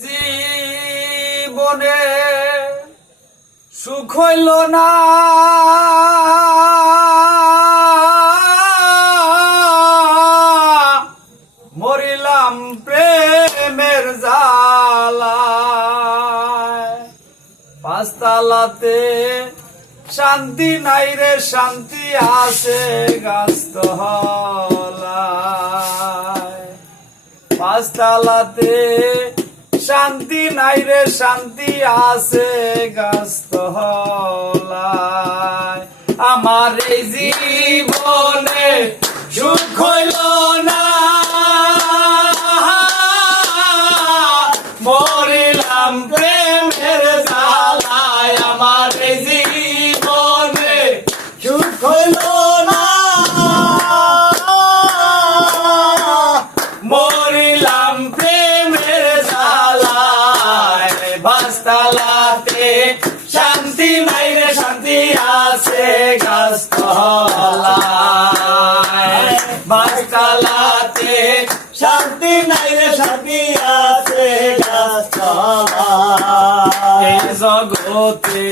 জীবনে সুখ হইল না, মরিলাম প্রেমের জালায়। পাঁচতলাতে শান্তি নাই রে, শান্তি আছে গাছতলায়। পাঁচতলাতে শান্তি নাই রে, শান্তি আছে গাছতলায়। আমার এই জীবনে সুখ হইল না, মরিলাম প্রেমের জালায়। আমার এই জীবনে সুখ হইল না, মরিলাম প্রেমের জালায়। পাঁচতলাতে শান্তি নাই রে, শান্তি আছে গাছতলায়। পাঁচতলাতে শান্তি নাই রে, শান্তি আছে গাছতলায়। এই জগতে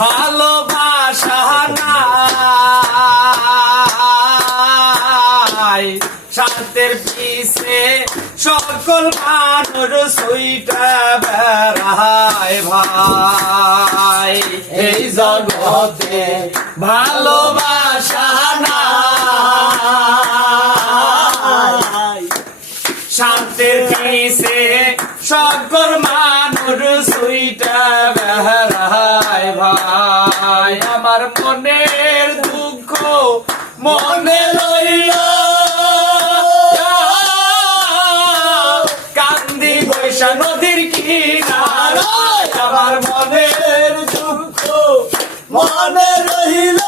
ভালোবাসা নাই, স্বার্থের পিছে সকল মানুষ ছুইটা বেড়ায় ভাই। এই জগতে ভালোবাসা নাই, স্বার্থের পিছে সকল মানুষ ছুইটা বেড়ায় ভাই। আমার মনের দুঃখ মনে লইল, কান্দি বৈশা নদীর কিনারায়। আমার মনের দুঃখ মনে রহিল,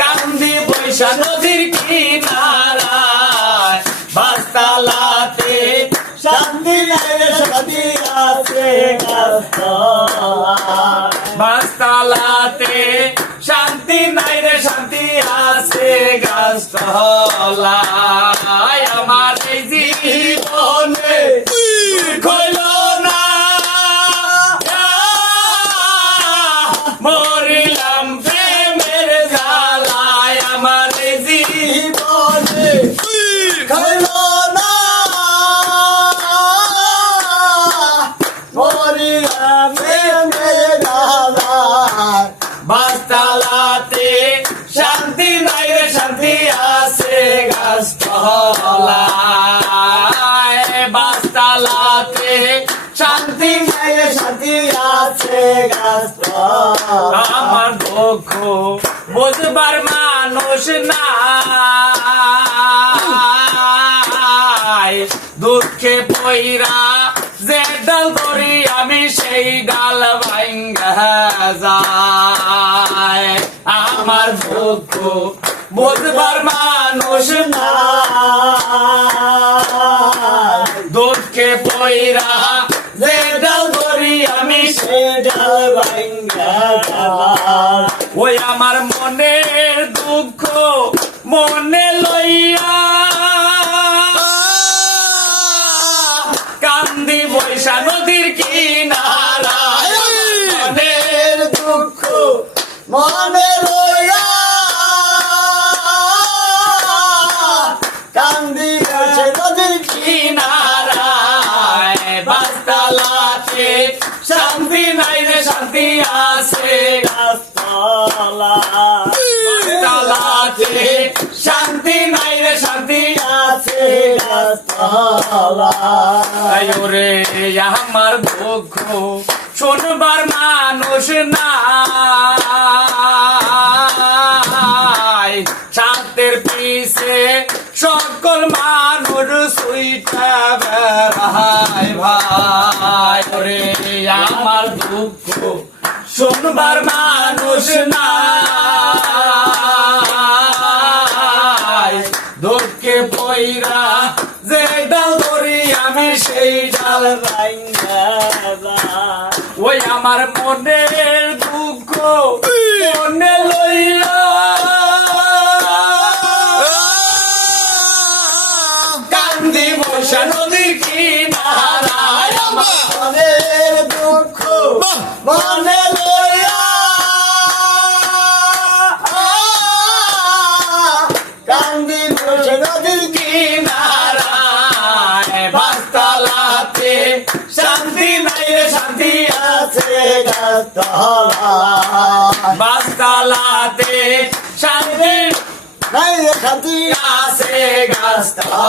কান্দি বৈশা নদীর কিনারায়। পাঁচতলাতে শান্তি নাই রে, শান্তি আছে গাছতলায়। পাঁচতলাতে শান্তি নাই রে, শান্তি আছে গাছতলায়। আমার এই জীবনে সুখ হইল না, মরিলাম প্রেমের জালায়। আমার এই জীবনে সুখ হইল না, মরিলাম প্রেমের জালায়। পাঁচতলাতে শান্তি নাই রে, শান্তি আছে গাছতলায়। পাঁচতলাতে শান্তি নাই রে, শান্তি আছে গাছতলায়। আমার দুঃখ বুঝবার মানুষ নাই, দুঃখে পইরা যে ডাল ধরি আমি সেই ডাল ভাঙ্গা যায়। আমার দুঃখ বুঝবার মানুষ নাই, দুঃখে পইরা যে ডাল ধরি আমি সেই ডাল ভাঙ্গা যায়। ওই আমার মনের দুঃখ মনে লইয়া, কান্দি বৈশা নদীর কিনারায়। মনের দুঃখ মনে লইয়া, কান্দি বৈশা নদীর কিনারায়। পাঁচতলাতে শান্তি নাই রে, শান্তি আছে গাছতলায়। পাঁচতলাতে শান্তি নাই রে, শান্তি আছে গাছতলায়। ওরে আমার দুঃখ শুনবার মানুষ নাই, স্বার্থের পিছে সকল মানুষ ছুইটা বেড়ায় ভাই। ওরে আমার দুঃখ শুনবার মানুষ নাই, দুঃখে পইরা যে ডাল ধরি আমি সেই ডাল ভাঙ্গা যায়। ওই আমার মনের দুঃখ মনে লইল, বাহ! মনের দুঃখ বাহ! মনে লইয়া কান্দি বসে নদীর কিনারায় বাসতলাতে শান্তি নাই রে শান্তি আছে গাছতলায় বাসতলাতে শান্তি নাই রে শান্তি আছে গাছতলায়